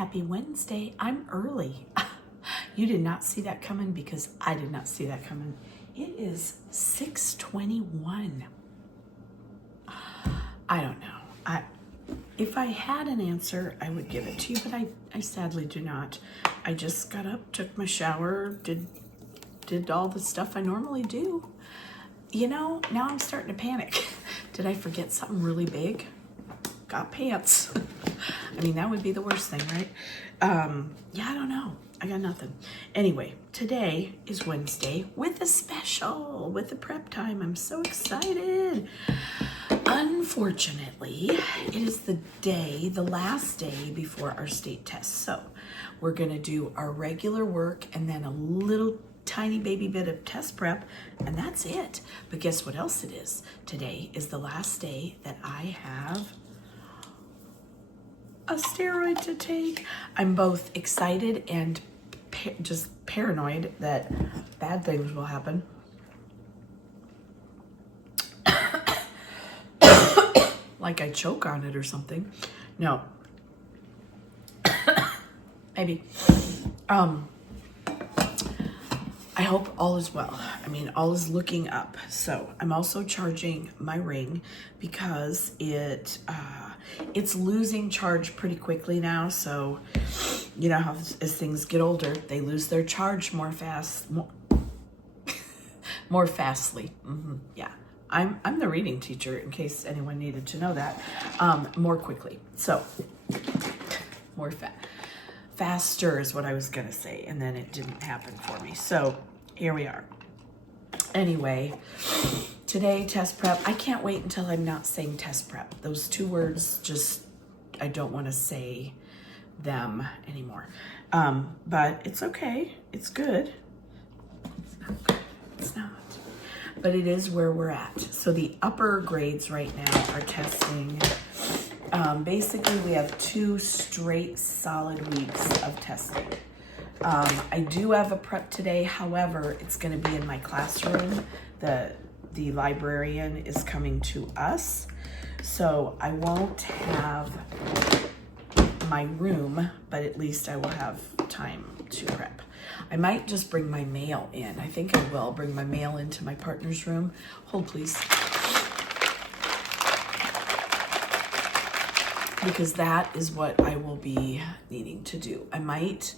Happy Wednesday. I'm early. You did not see that coming because I did not see that coming. It is 6:21. I don't know. If I had an answer, I would give it to you, but I sadly do not. I just got up, took my shower, did all the stuff I normally do. You know, now I'm starting to panic. Did I forget something really big? Got pants. I mean, that would be the worst thing, right? Yeah, I don't know. I got nothing. Anyway, today is Wednesday with a prep time. I'm so excited. Unfortunately, it is the last day before our state test. So we're gonna do our regular work and then a little tiny baby bit of test prep, and that's it. But guess what else it is? Today is the last day that I have a steroid to take. I'm both excited and just paranoid that bad things will happen. Like I choke on it or something. No. Maybe. I hope all is well. I mean, all is looking up. So I'm also charging my ring because it's losing charge pretty quickly now. So you know how as things get older, they lose their charge more fastly. Yeah. I'm the reading teacher, in case anyone needed to know that, more quickly. So faster is what I was gonna say, and then it didn't happen for me. So here we are. Anyway, today, test prep. I can't wait until I'm not saying test prep. Those two words just, I don't wanna say them anymore. But it's okay, it's good. It's not good, it's not. But it is where we're at. So the upper grades right now are testing. Basically, we have 2 straight solid weeks of testing. I do have a prep today. However, it's gonna be in my classroom. The librarian is coming to us. So I won't have my room, but at least I will have time to prep. I might just bring my mail in. I think I will bring my mail into my partner's room. Hold, please. Because that is what I will be needing to do. I might,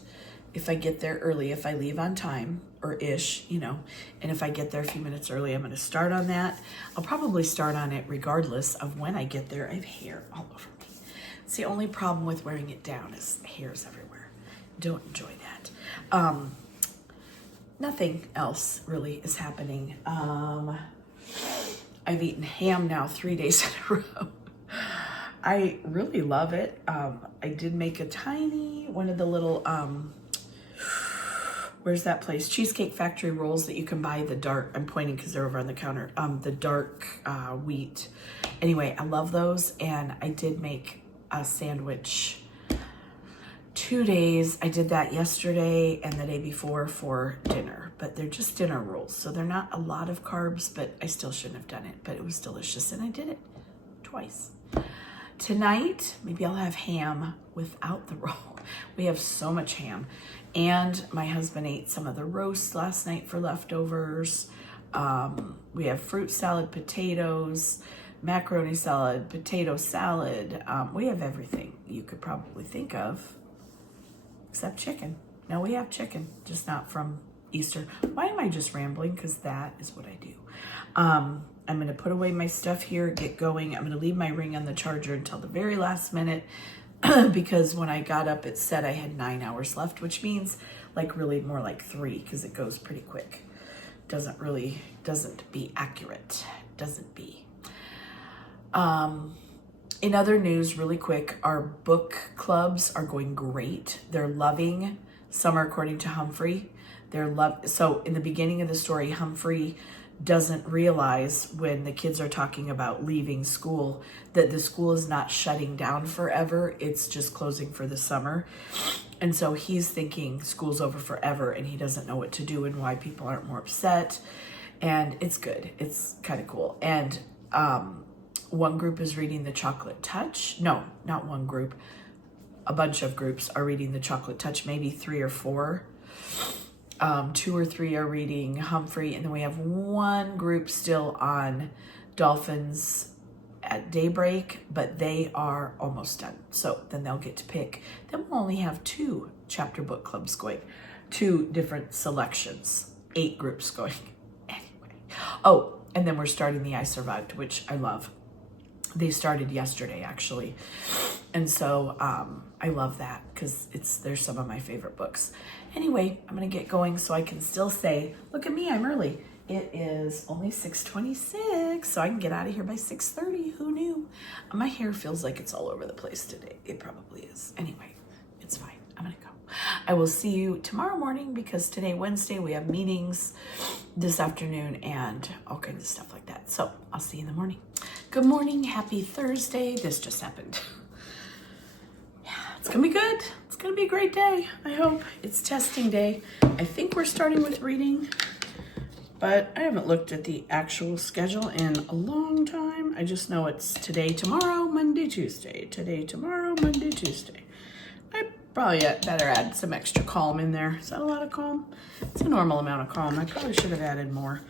if I get there early, if I leave on time, or ish, you know, and if I get there a few minutes early, I'm gonna start on that. I'll probably start on it regardless of when I get there. I have hair all over me. It's the only problem with wearing it down is hairs everywhere. Don't enjoy that. Nothing else really is happening. I've eaten ham now 3 days in a row. I really love it. I did make a tiny, one of the little, where's that place? Cheesecake Factory rolls that you can buy, the dark, I'm pointing because they're over on the counter, the dark wheat. Anyway, I love those, and I did make a sandwich 2 days. I did that yesterday and the day before for dinner, but they're just dinner rolls. So they're not a lot of carbs, but I still shouldn't have done it, but it was delicious and I did it twice. Tonight, maybe I'll have ham without the roll. We have so much ham, and my husband ate some of the roast last night for leftovers. We have fruit salad, potatoes, macaroni salad, potato salad. We have everything you could probably think of, except chicken. No, we have chicken, just not from Easter. Why am I just rambling? Because that is what I do. I'm gonna put away my stuff here, get going. I'm gonna leave my ring on the charger until the very last minute because when I got up, it said I had 9 hours left, which means like really more like 3 because it goes pretty quick. Doesn't be accurate, doesn't be. In other news, really quick, our book clubs are going great. They're loving Summer According to Humphrey. So in the beginning of the story, Humphrey doesn't realize when the kids are talking about leaving school that the school is not shutting down forever. It's just closing for the summer. And so he's thinking school's over forever and he doesn't know what to do and why people aren't more upset. And it's good. It's kind of cool. And one group is reading The Chocolate Touch. No, not one group. a bunch of groups are reading The Chocolate Touch, maybe 3 or 4. 2 or 3 are reading Humphrey, and then we have one group still on Dolphins at Daybreak, but they are almost done. So then they'll get to pick. Then we'll only have 2 chapter book clubs going, 2 different selections, 8 groups going. Anyway. Oh, and then we're starting the I Survived, which I love. They started yesterday, actually. And so I love that because they're some of my favorite books. Anyway, I'm going to get going so I can still say, look at me, I'm early. It is only 6:26, so I can get out of here by 6:30. Who knew? My hair feels like it's all over the place today. It probably is. Anyway, it's fine. I'm going to go. I will see you tomorrow morning because today, Wednesday, we have meetings this afternoon and all kinds of stuff like that. So I'll see you in the morning. Good morning. Happy Thursday. This just happened. Yeah, it's going to be good. It's going to be a great day. I hope. It's testing day. I think we're starting with reading, but I haven't looked at the actual schedule in a long time. I just know it's today, tomorrow, Monday, Tuesday. Today, tomorrow, Monday, Tuesday. I probably better add some extra calm in there. Is that a lot of calm? It's a normal amount of calm. I probably should have added more.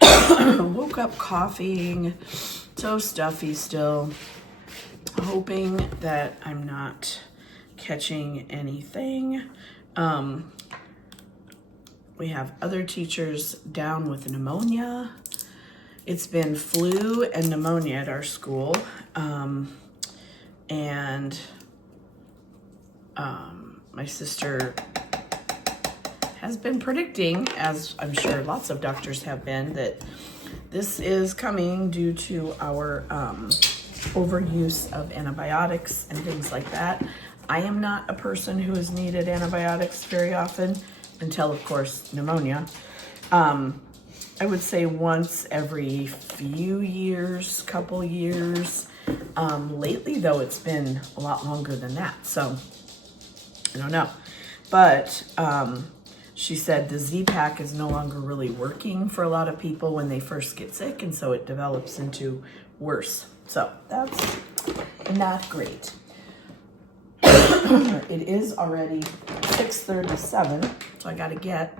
Woke up coughing, so stuffy still. Hoping that I'm not catching anything. We have other teachers down with pneumonia. It's been flu and pneumonia at our school. My sister has been predicting, as I'm sure lots of doctors have been, that this is coming due to our overuse of antibiotics and things like that. I am not a person who has needed antibiotics very often until, of course, pneumonia. I would say once every few years, couple years. Lately, though, it's been a lot longer than that, so I don't know. But she said the Z-Pak is no longer really working for a lot of people when they first get sick, and so it develops into worse. So that's not great. It is already 6:37, so I got to get.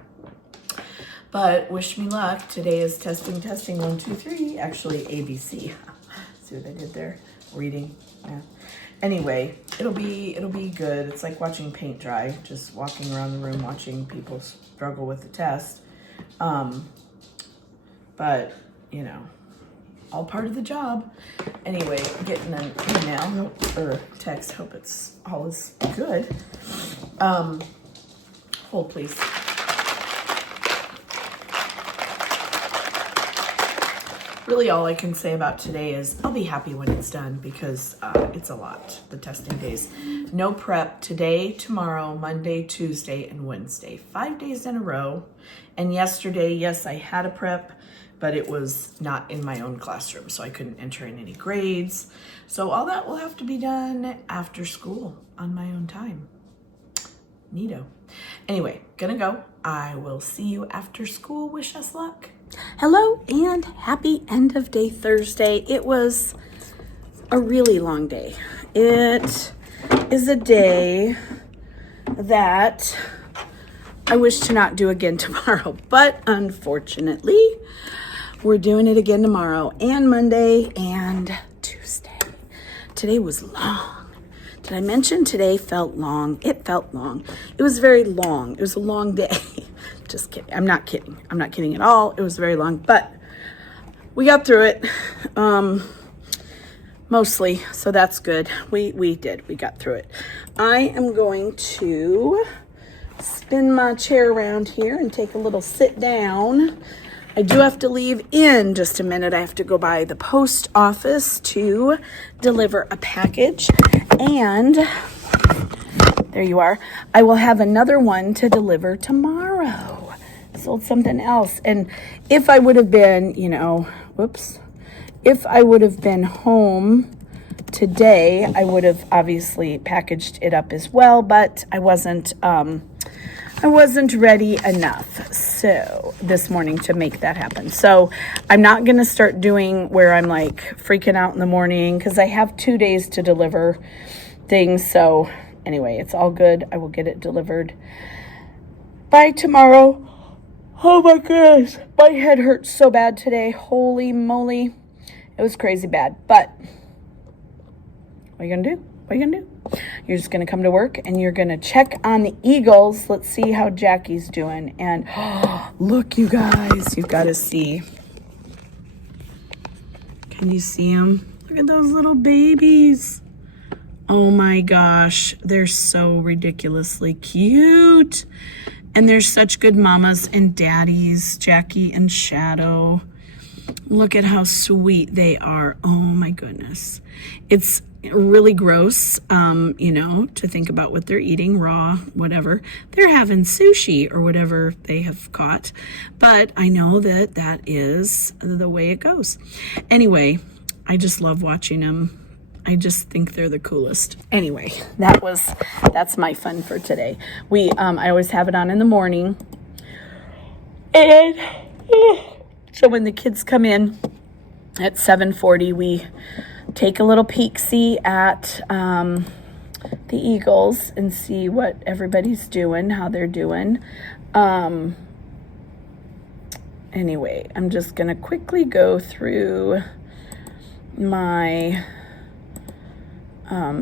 But wish me luck. Today is testing, 1, 2, 3. Actually, ABC. See what I did there? Reading. Yeah. Anyway, it'll be good. It's like watching paint dry, just walking around the room watching people struggle with the test. But, you know, all part of the job. Anyway, getting an email or text. Hope it's all is good. Hold, please. Really all I can say about today is I'll be happy when it's done because it's a lot, the testing days. No prep today, tomorrow, Monday, Tuesday, and Wednesday. 5 days in a row. And yesterday, yes, I had a prep, but it was not in my own classroom, so I couldn't enter in any grades. So all that will have to be done after school on my own time. Neato. Anyway, gonna go. I will see you after school. Wish us luck. Hello and happy end of day Thursday. It was a really long day. It is a day that I wish to not do again tomorrow, but unfortunately we're doing it again tomorrow and Monday and Tuesday. Today was long. Did I mention today felt long? It felt long. It was very long. It was a long day. Just kidding. I'm not kidding. I'm not kidding at all. It was very long, but we got through it. Mostly, so that's good. We got through it. I am going to spin my chair around here and take a little sit down. I do have to leave in just a minute. I have to go by the post office to deliver a package, and there you are. I will have another one to deliver tomorrow. Sold something else. And if I would have been, if I would have been home today, I would have obviously packaged it up as well, but I wasn't ready enough so this morning to make that happen. So I'm not going to start doing where I'm like freaking out in the morning because I have 2 days to deliver things. So anyway, it's all good. I will get it delivered by tomorrow. Oh my goodness. My head hurts so bad today. Holy moly. It was crazy bad. But what are you going to do? What are you going to do? You're just going to come to work and you're going to check on the Eagles. Let's see how Jackie's doing. And look, you guys, you've got to see. Can you see them? Look at those little babies. Oh my gosh, they're so ridiculously cute. And they're such good mamas and daddies, Jackie and Shadow. Look at how sweet they are. Oh my goodness. It's really gross, to think about what they're eating, raw, whatever. They're having sushi or whatever they have caught. But I know that that is the way it goes. Anyway, I just love watching them. I just think they're the coolest. Anyway, that's my fun for today. I always have it on in the morning. And so when the kids come in at 7:40, we take a little peek-see at the Eagles and see what everybody's doing, how they're doing. Anyway, I'm just going to quickly go through my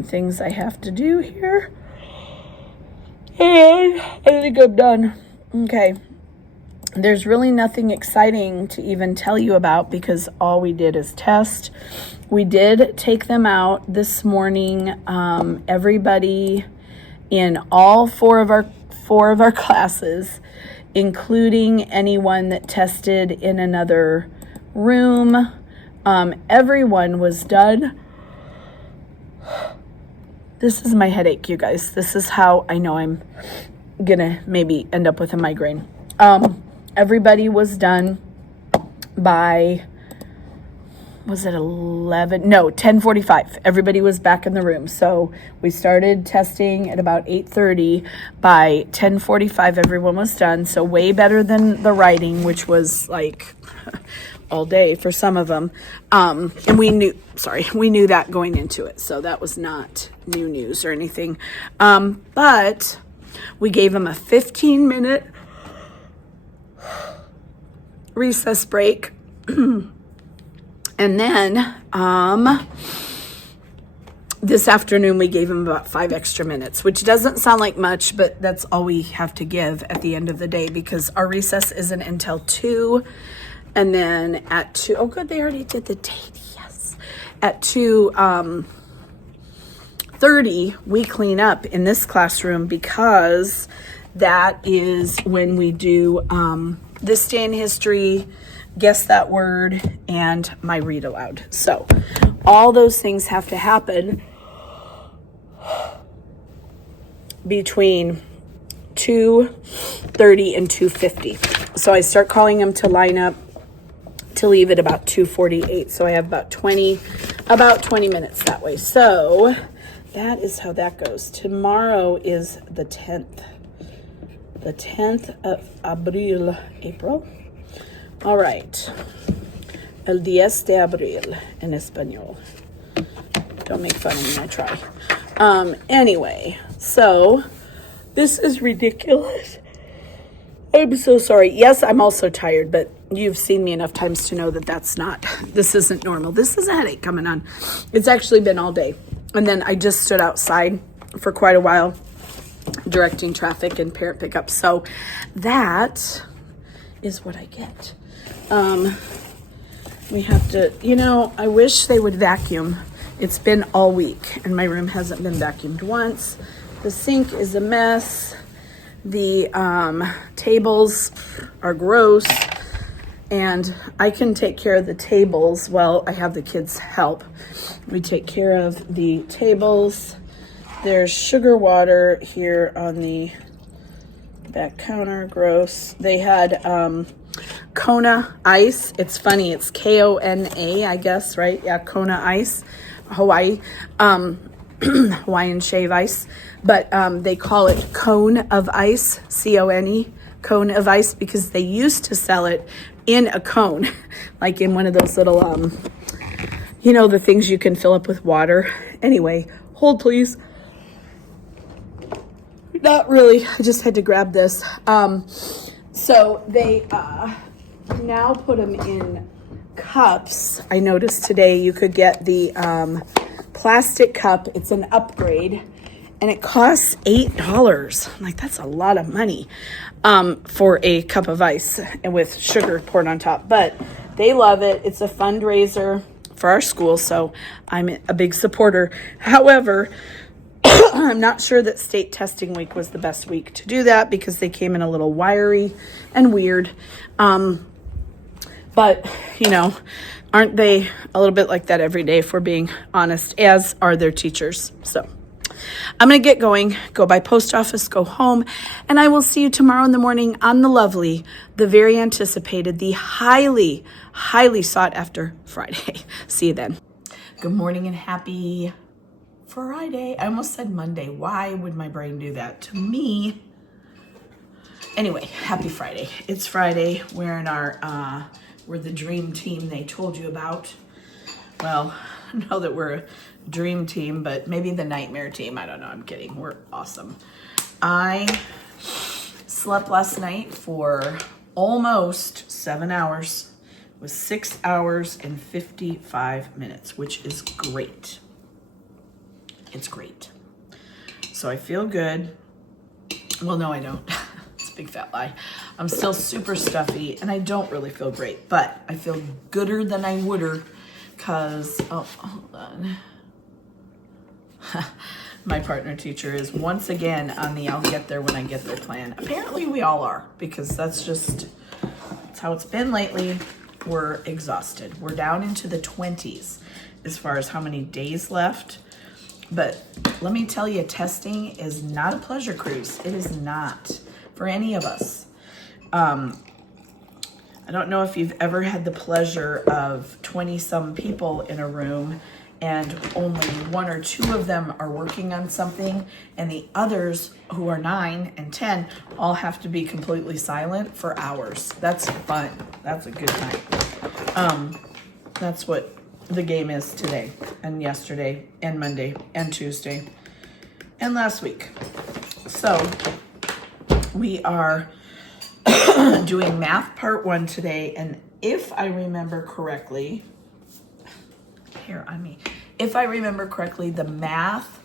things I have to do here. And I think I'm done. Okay. There's really nothing exciting to even tell you about because all we did is test. We did take them out this morning. Everybody in all four of our classes, including anyone that tested in another room, everyone was done. This is my headache, you guys. This is how I know I'm gonna maybe end up with a migraine. Everybody was done by, was it 11? No, 10:45. Everybody was back in the room. So we started testing at about 8:30. By 10:45, everyone was done. So way better than the writing, which was like all day for some of them. And we knew that going into it. So that was not new news or anything. But we gave them a 15-minute recess break. And then this afternoon we gave them about 5 extra minutes, which doesn't sound like much, but that's all we have to give at the end of the day because our recess isn't until 2. And then at 2, oh good, they already did the date, yes. At 2:30, we clean up in this classroom because that is when we do this day in history, guess that word, and my read aloud. So all those things have to happen between 2:30 and 2:50. So I start calling them to line up to leave at about 2:48. So I have about 20 minutes that way. So that is how that goes. Tomorrow is the 10th. The 10th of April. All right. El 10 de abril in Espanol. Don't make fun of me, I try. Anyway, so this is ridiculous. I'm so sorry. Yes, I'm also tired, but you've seen me enough times to know that this isn't normal. This is a headache coming on. It's actually been all day. And then I just stood outside for quite a while directing traffic and parent pickup. So that is what I get. We have to, I wish they would vacuum. It's been all week and my room hasn't been vacuumed once. The sink is a mess. The tables are gross. And I can take care of the tables while I have the kids help. We take care of the tables. There's sugar water here on the back counter. Gross. They had Kona ice. It's funny. It's Kona, I guess, right? Yeah, Kona ice. Hawaii. Hawaiian shave ice. But they call it cone of ice. C-O-N-E. Cone of ice because they used to sell it in a cone. Like in one of those little, the things you can fill up with water. Anyway, hold please. Not really. I just had to grab this. So they now put them in cups. I noticed today you could get the plastic cup. It's an upgrade, and it costs $8. I'm like, that's a lot of money for a cup of ice and with sugar poured on top. But they love it. It's a fundraiser for our school, so I'm a big supporter. However, I'm not sure that state testing week was the best week to do that because they came in a little wiry and weird. But, you know, aren't they a little bit like that every day, if we're being honest, as are their teachers. So I'm going to get going, go by post office, go home, and I will see you tomorrow in the morning on the lovely, the very anticipated, the highly, highly sought after Friday. See you then. Good morning and happy Friday. I almost said Monday. Why would my brain do that to me? Anyway, happy Friday. It's Friday. We're in our, we're the dream team they told you about. Well, I know that we're a dream team, but maybe the nightmare team. I don't know. I'm kidding. We're awesome. I slept last night for almost 7 hours. It was 6 hours and 55 minutes, which is great. It's great. So I feel good. Well, no, I don't. It's a big fat lie. I'm still super stuffy and I don't really feel great, but I feel gooder than I would've because, oh, hold on. My partner teacher is once again on the I'll get there when I get there plan. Apparently we all are, because that's how it's been lately. We're exhausted. We're down into the 20s as far as how many days left. But let me tell you, testing is not a pleasure cruise. It is not for any of us. I don't know if you've ever had the pleasure of 20-some people in a room and only 1 or 2 of them are working on something, and the others, who are 9 and 10, all have to be completely silent for hours. That's fun. That's a good time. That's what the game is today and yesterday and Monday and Tuesday and last week. So we are doing math part 1 today, and if I remember correctly, if I remember correctly, the math,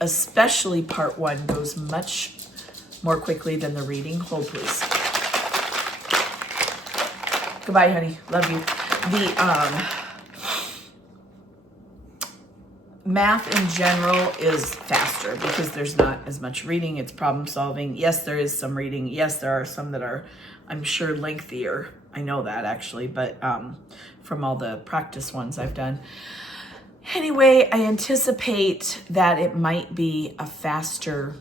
especially part 1, goes much more quickly than the reading. Hold please. Goodbye, honey. Love you. The math in general is faster because there's not as much reading. It's problem solving. Yes, there is some reading. Yes, there are some that are, I'm sure, lengthier. I know that actually, but from all the practice ones I've done. Anyway, I anticipate that it might be a faster,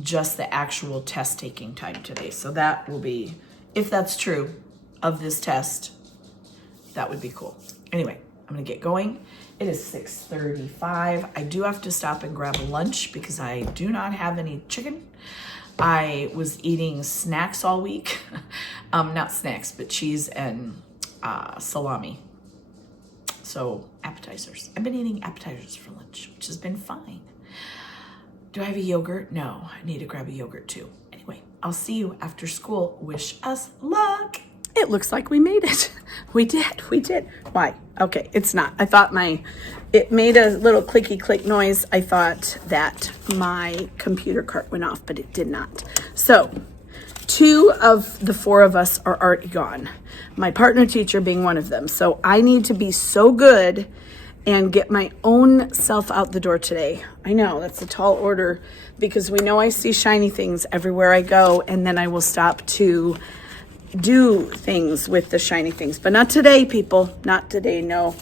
just the actual test taking time today. So that will be, if that's true of this test, that would be cool. Anyway, I'm gonna get going. It is 6:35. I do have to stop and grab a lunch because I do not have any chicken. I was eating snacks all week. Not snacks, but cheese and salami. So appetizers. I've been eating appetizers for lunch, which has been fine. Do I have a yogurt? No, I need to grab a yogurt too. Anyway, I'll see you after school. Wish us luck. It looks like we made it. We did. Why? Okay, it's not. I thought it made a little clicky click noise. I thought that my computer cart went off, but it did not. So 2 of the 4 of us are already gone. My partner teacher being one of them. So I need to be so good and get my own self out the door today. I know that's a tall order because we know I see shiny things everywhere I go, and then I will stop to do things with the shiny things. But not today, people. Not today, no.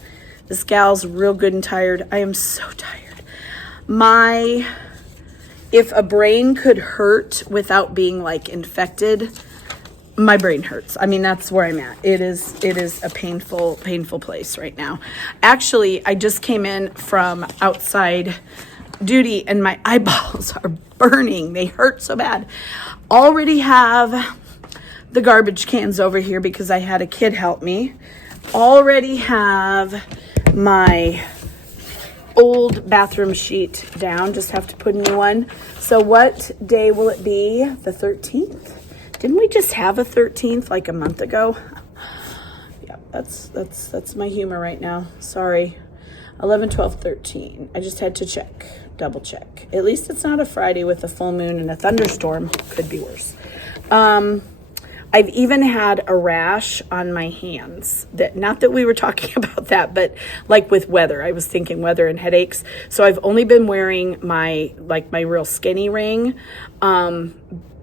This gal's real good and tired. I am so tired. If a brain could hurt without being like infected, my brain hurts. I mean, that's where I'm at. It is a painful place right now. Actually, I just came in from outside duty and my eyeballs are burning. They hurt so bad. Already have the garbage cans over here because I had a kid help me. Already have my old bathroom sheet down. Just have to put a new one. So what day will it be? The 13th? Didn't we just have a 13th like a month ago? Yeah, that's my humor right now. Sorry. 11, 12, 13. I just had to check, double check. At least it's not a Friday with a full moon and a thunderstorm. Could be worse. I've even had a rash on my hands. That, not that we were talking about that, but like with weather. I was thinking weather and headaches. So I've only been wearing my real skinny ring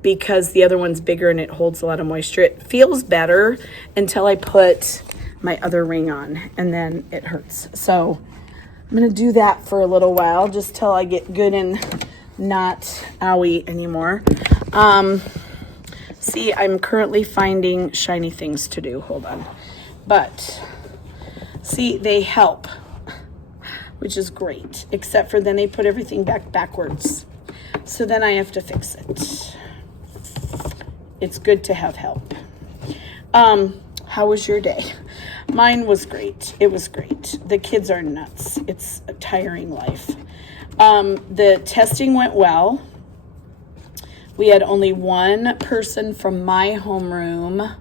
because the other one's bigger and it holds a lot of moisture. It feels better until I put my other ring on, and then it hurts. So I'm going to do that for a little while, just till I get good and not owie anymore. See, I'm currently finding shiny things to do. Hold on. But, see, they help, which is great, except for then they put everything backwards. So then I have to fix it. It's good to have help. How was your day? Mine was great. It was great. The kids are nuts. It's a tiring life. The testing went well. We had only one person from my homeroom.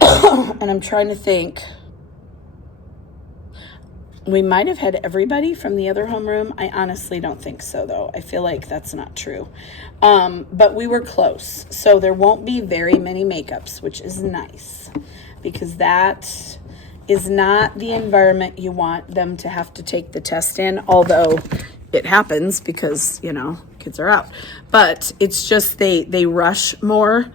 And I'm trying to think. We might have had everybody from the other homeroom. I honestly don't think so, though. I feel like that's not true. But we were close. So there won't be very many makeups, which is nice. Because that is not the environment you want them to have to take the test in. Although it happens because, you know, kids are out. But it's just they rush more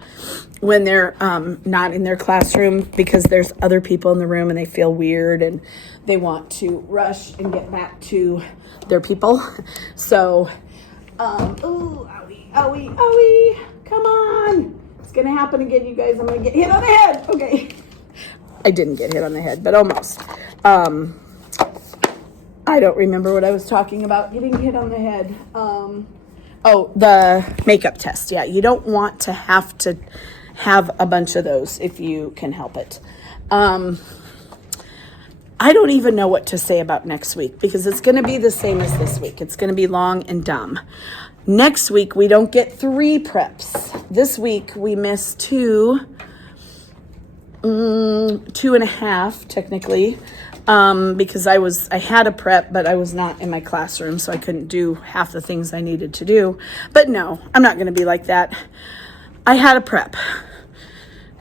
when they're not in their classroom because there's other people in the room and they feel weird and they want to rush and get back to their people. So, ooh, owie, owie, owie, come on. It's going to happen again, you guys. I'm going to get hit on the head. Okay. I didn't get hit on the head, but almost. I don't remember what I was talking about, getting hit on the head. Oh, the makeup test. Yeah, you don't want to have a bunch of those if you can help it. I don't even know what to say about next week because it's going to be the same as this week. It's going to be long and dumb. Next week, we don't get 3 preps. This week, we miss 2.5 technically, because I had a prep, but I was not in my classroom, so I couldn't do half the things I needed to do. But no, I'm not going to be like that. I had a prep.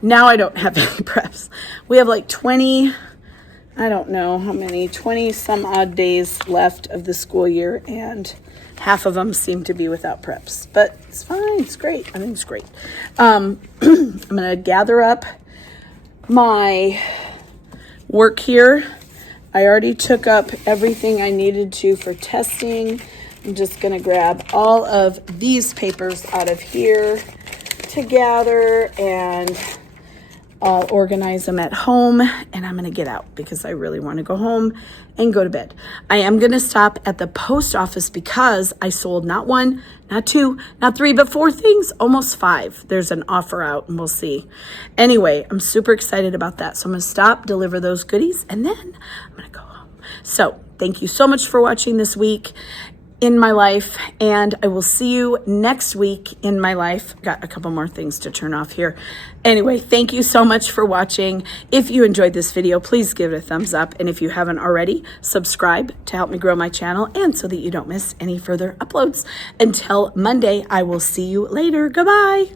Now I don't have any preps. We have like 20, I don't know how many, 20 some odd days left of the school year, and half of them seem to be without preps. But it's fine. It's great. I think it's great. I'm going to gather up my work here. I already took up everything I needed to for testing. I'm just going to grab all of these papers out of here to gather, and I'll organize them at home, and I'm going to get out because I really want to go home and go to bed. I am going to stop at the post office because I sold not 1, not 2, not 3, but 4 things, almost 5. There's an offer out, and we'll see. Anyway, I'm super excited about that. So I'm going to stop, deliver those goodies, and then I'm going to go home. So thank you so much for watching this week in my life, and I will see you next week in my life. Got a couple more things to turn off here. Anyway, thank you so much for watching. If you enjoyed this video, please give it a thumbs up, and if you haven't already, subscribe to help me grow my channel and so that you don't miss any further uploads. Until Monday, I will see you later. Goodbye.